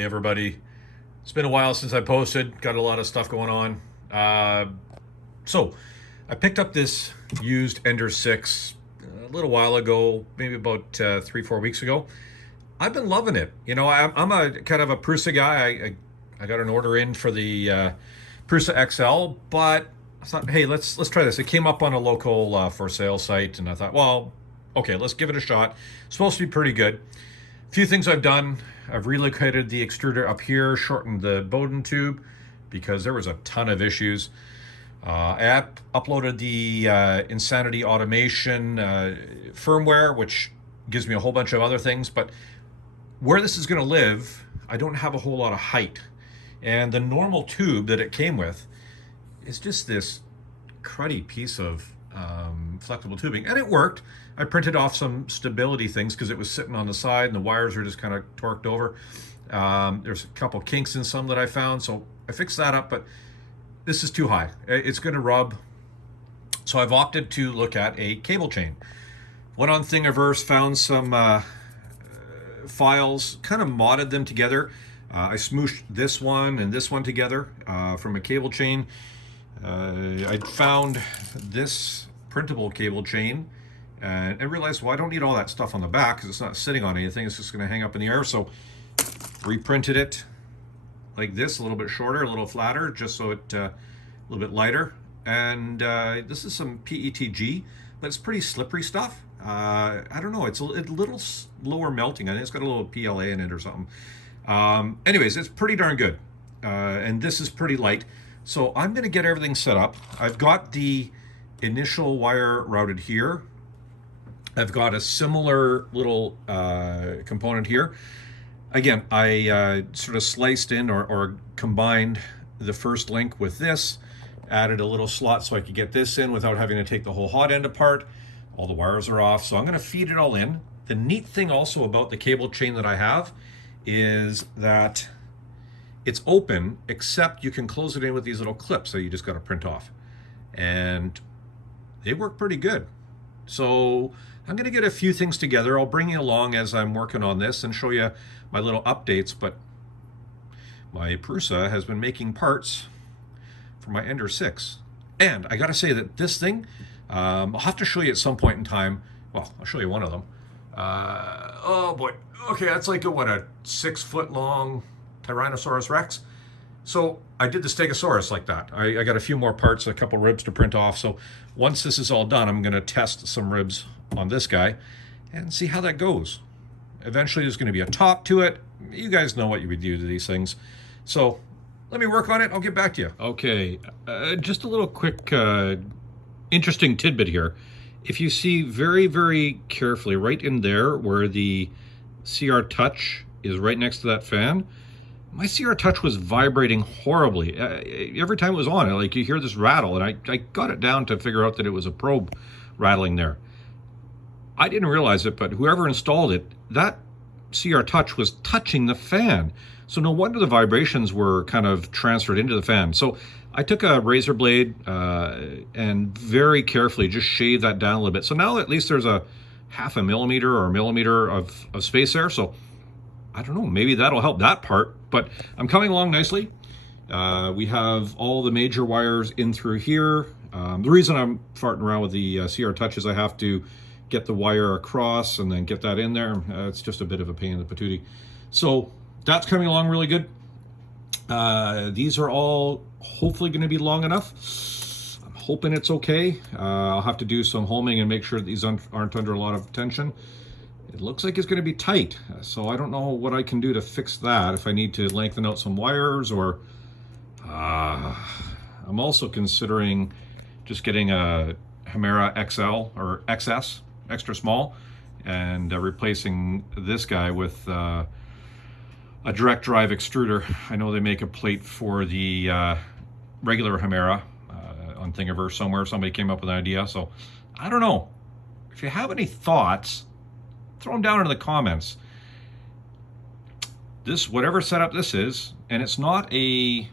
Hey everybody. It's been a while since I posted. Got a lot of stuff going on. So I picked up this used Ender 6 a little while ago, maybe about 3, 4 weeks ago. I've been loving it. I'm a kind of a Prusa guy. I got an order in for the Prusa XL, but I thought, hey, let's try this. It came up on a local for sale site, and I thought, well, okay, let's give it a shot. It's supposed to be pretty good. A few things I've done. I've relocated the extruder up here, shortened the Bowden tube because there was a ton of issues. I uploaded the Insanity Automation firmware, which gives me a whole bunch of other things. But where this is going to live, I don't have a whole lot of height. And the normal tube that it came with is just this cruddy piece of flexible tubing. And it worked. I printed off some stability things because it was sitting on the side and the wires are just kind of torqued over. There's a couple kinks in some that I found, so I fixed that up, but this is too high. It's going to rub. So I've opted to look at a cable chain. Went on Thingiverse, found some files, kind of modded them together. I smooshed this one and this one together from a cable chain. I found this printable cable chain and I realized, well, I don't need all that stuff on the back because it's not sitting on anything. It's just going to hang up in the air. So reprinted it like this, a little bit shorter, a little flatter, just so it a little bit lighter. And this is some PETG, but it's pretty slippery stuff. I don't know, it's a little slower melting. I think it's got a little PLA in it or something. Anyways, it's pretty darn good. And this is pretty light. So I'm going to get everything set up. I've got the initial wire routed here. I've got a similar little component here. Again, I sort of sliced in or combined the first link with this, added a little slot so I could get this in without having to take the whole hot end apart. All the wires are off, so I'm going to feed it all in. The neat thing also about the cable chain that I have is that it's open, except you can close it in with these little clips that you just got to print off. And they work pretty good. So I'm going to get a few things together. I'll bring you along as I'm working on this and show you my little updates. But my Prusa has been making parts for my Ender 6. And I got to say that this thing, I'll have to show you at some point in time. Well, I'll show you one of them. Oh boy. Okay, that's like a 6-foot long Tyrannosaurus Rex. So I did the Stegosaurus like that. I got a few more parts, a couple ribs to print off. So once this is all done, I'm going to test some ribs on this guy and see how that goes. Eventually there's going to be a top to it. You guys know what you would do to these things. So let me work on it. I'll get back to you. Okay, just a little quick interesting tidbit here. If you see very, very carefully right in there where the CR Touch is right next to that fan, my CR Touch was vibrating horribly. Every time it was on, like you hear this rattle, and I got it down to figure out that it was a probe rattling there. I didn't realize it, but whoever installed it, that CR Touch was touching the fan. So no wonder the vibrations were kind of transferred into the fan. So I took a razor blade and very carefully just shaved that down a little bit. So now at least there's a 0.5 millimeter or a millimeter of space there. So I don't know, maybe that'll help that part, but I'm coming along nicely. We have all the major wires in through here. The reason I'm farting around with the CR Touch is I have to get the wire across and then get that in there. It's just a bit of a pain in the patootie. So that's coming along really good. These are all hopefully going to be long enough. I'm hoping it's okay. I'll have to do some homing and make sure that these aren't under a lot of tension. It looks like it's going to be tight, so I don't know what I can do to fix that, if I need to lengthen out some wires, or I'm also considering just getting a Hemera XL or XS, extra small, and replacing this guy with a direct drive extruder. I know they make a plate for the regular Hemera on Thingiverse somewhere. Somebody came up with an idea, so I don't know. If you have any thoughts, throw them down in the comments. This, whatever setup this is, and it's not a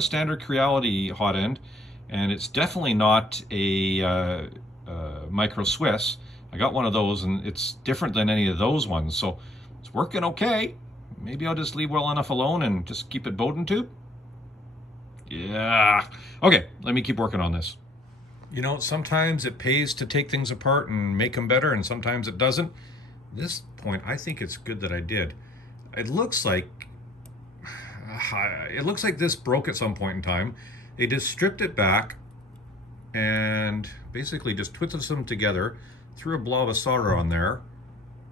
standard Creality hot end, and it's definitely not a Micro Swiss. I got one of those, and it's different than any of those ones, so it's working okay. Maybe I'll just leave well enough alone and just keep it Bowden tube. Yeah. Okay, let me keep working on this. You know, sometimes it pays to take things apart and make them better, and sometimes it doesn't. This point, I think it's good that I did. It looks like this broke at some point in time. They just stripped it back and basically just twisted them together, threw a blob of solder on there,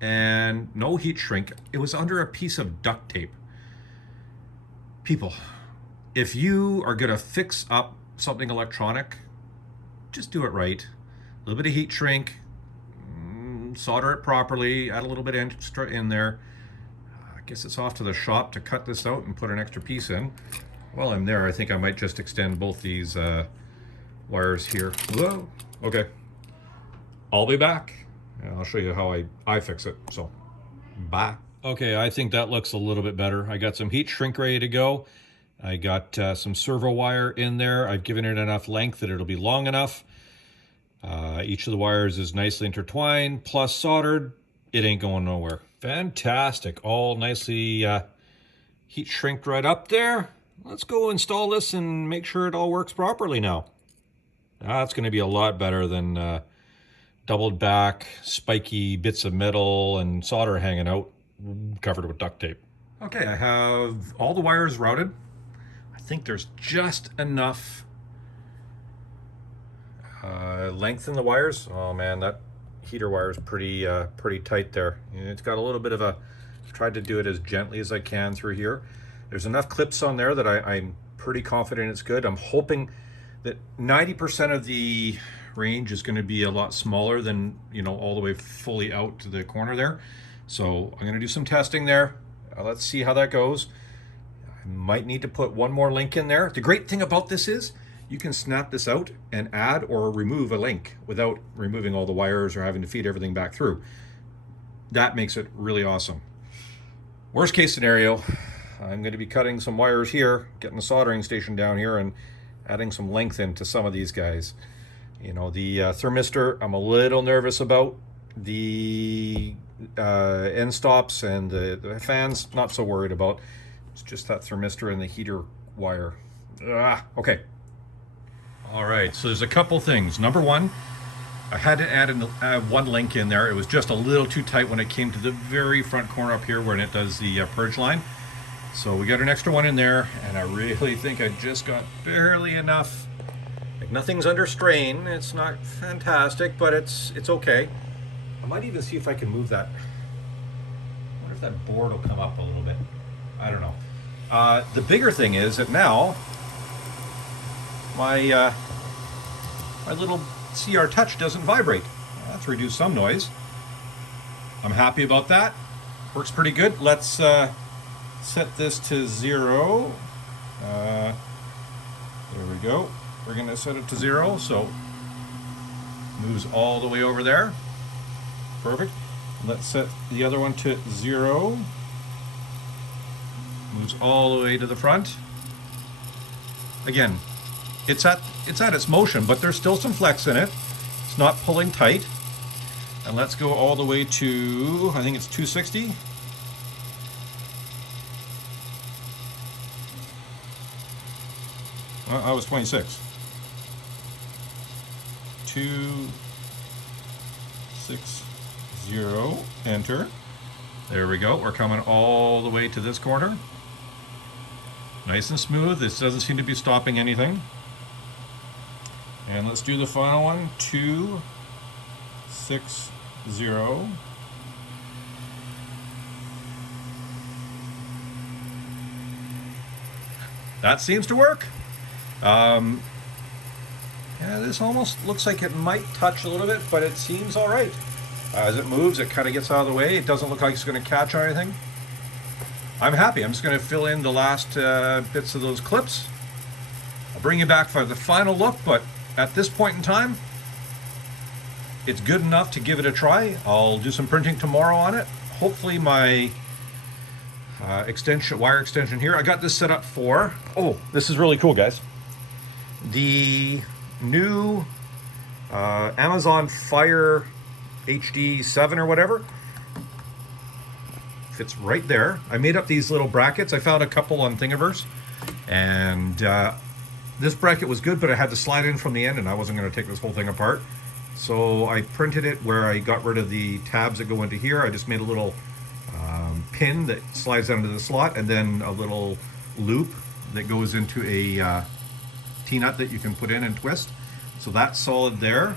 and no heat shrink. It was under a piece of duct tape. People, if you are gonna fix up something electronic, just do it right. A little bit of heat shrink, solder it properly, add a little bit extra in there. I guess it's off to the shop to cut this out and put an extra piece in. While I'm there, I think I might just extend both these wires here. Whoa. Okay. I'll be back. And I'll show you how I fix it. So, bye. Okay, I think that looks a little bit better. I got some heat shrink ready to go. I got some servo wire in there. I've given it enough length that it'll be long enough. Each of the wires is nicely intertwined, plus soldered. It ain't going nowhere. Fantastic. All nicely heat shrinked right up there. Let's go install this and make sure it all works properly now. That's going to be a lot better than doubled back, spiky bits of metal and solder hanging out, covered with duct tape. Okay, I have all the wires routed. I think there's just enough length in the wires. Oh man, that heater wire is pretty tight there. It's got a little bit of a, I've tried to do it as gently as I can through here. There's enough clips on there that I'm pretty confident it's good. I'm hoping that 90% of the range is going to be a lot smaller than, you know, all the way fully out to the corner there. So I'm going to do some testing there. Let's see how that goes. I might need to put one more link in there. The great thing about this is you can snap this out and add or remove a link without removing all the wires or having to feed everything back through. That makes it really awesome. Worst case scenario, I'm going to be cutting some wires here, getting the soldering station down here, and adding some length into some of these guys. You know, the thermistor, I'm a little nervous about. The end stops and the fans, not so worried about. It's just that thermistor and the heater wire. Okay. All right, so there's a couple things. Number one, I had to add one link in there. It was just a little too tight when it came to the very front corner up here where it does the purge line. So we got an extra one in there, and I really think I just got barely enough. Like, nothing's under strain. It's not fantastic, but it's okay. I might even see if I can move that. I wonder if that board will come up a little bit. I don't know. The bigger thing is that now my little CR Touch doesn't vibrate. That's reduced some noise. I'm happy about that. Works pretty good. Let's set this to 0. There we go. We're going to set it to 0, so moves all the way over there. Perfect. Let's set the other one to 0. Moves all the way to the front. Again, it's at its motion, but there's still some flex in it. It's not pulling tight. And let's go all the way to, I think it's 260. Well, I was 26. 260, enter. There we go. We're coming all the way to this corner. Nice and smooth. This doesn't seem to be stopping anything. And let's do the final one. 260. That seems to work. Yeah, this almost looks like it might touch a little bit, but it seems all right. As it moves, it kind of gets out of the way. It doesn't look like it's going to catch on anything. I'm happy. I'm just going to fill in the last bits of those clips. I'll bring you back for the final look, but at this point in time, it's good enough to give it a try. I'll do some printing tomorrow on it. Hopefully my wire extension here, I got this set up for, oh, this is really cool, guys. The new Amazon Fire HD 7 or whatever. fits right there. I made up these little brackets. I found a couple on Thingiverse, and this bracket was good, but I had to slide in from the end, and I wasn't going to take this whole thing apart. So I printed it where I got rid of the tabs that go into here. I just made a little pin that slides down into the slot, and then a little loop that goes into a T-nut that you can put in and twist. So that's solid there.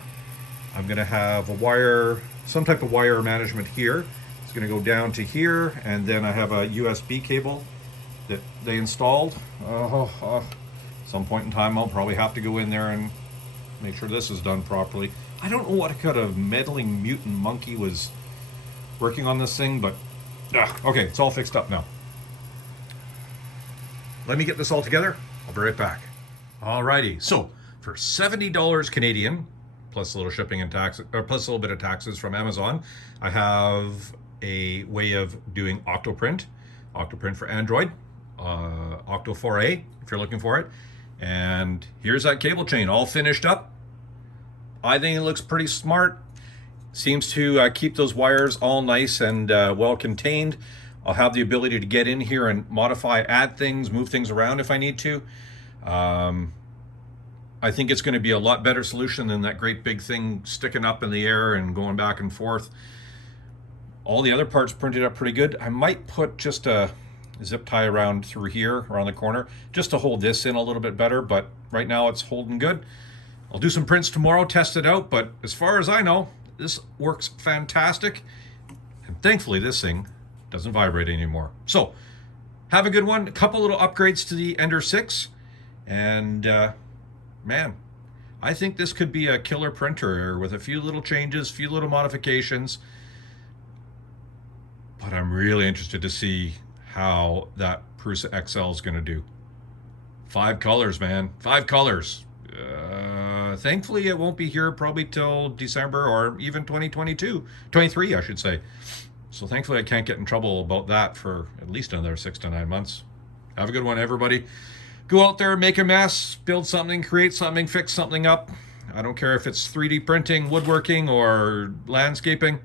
I'm going to have a wire, some type of wire management here. It's going to go down to here, and then I have a USB cable that they installed. Some point in time I'll probably have to go in there and make sure this is done properly. I don't know what kind of meddling mutant monkey was working on this thing, but okay, it's all fixed up now. Let me get this all together. I'll be right back. Alrighty, so for $70 Canadian, plus a little shipping and tax, or plus a little bit of taxes from Amazon, I have a way of doing Octoprint for Android, Octo 4A if you're looking for it. And here's that cable chain all finished up. I think it looks pretty smart. Seems to keep those wires all nice and well contained. I'll have the ability to get in here and modify, add things, move things around if I need to. I think it's going to be a lot better solution than that great big thing sticking up in the air and going back and forth. All the other parts printed up pretty good. I might put just a zip tie around through here, around the corner, just to hold this in a little bit better, but right now it's holding good. I'll do some prints tomorrow, test it out, but as far as I know, this works fantastic. And thankfully this thing doesn't vibrate anymore. So, have a good one. A couple little upgrades to the Ender 6, and man, I think this could be a killer printer with a few little changes, few little modifications. But I'm really interested to see how that Prusa XL is going to do. 5 colors, man. 5 colors. Thankfully, it won't be here probably till December or even 23, I should say. So thankfully, I can't get in trouble about that for at least another 6 to 9 months. Have a good one, everybody. Go out there, make a mess, build something, create something, fix something up. I don't care if it's 3D printing, woodworking, or landscaping.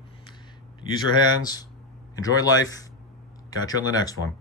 Use your hands. Enjoy life. Catch you on the next one.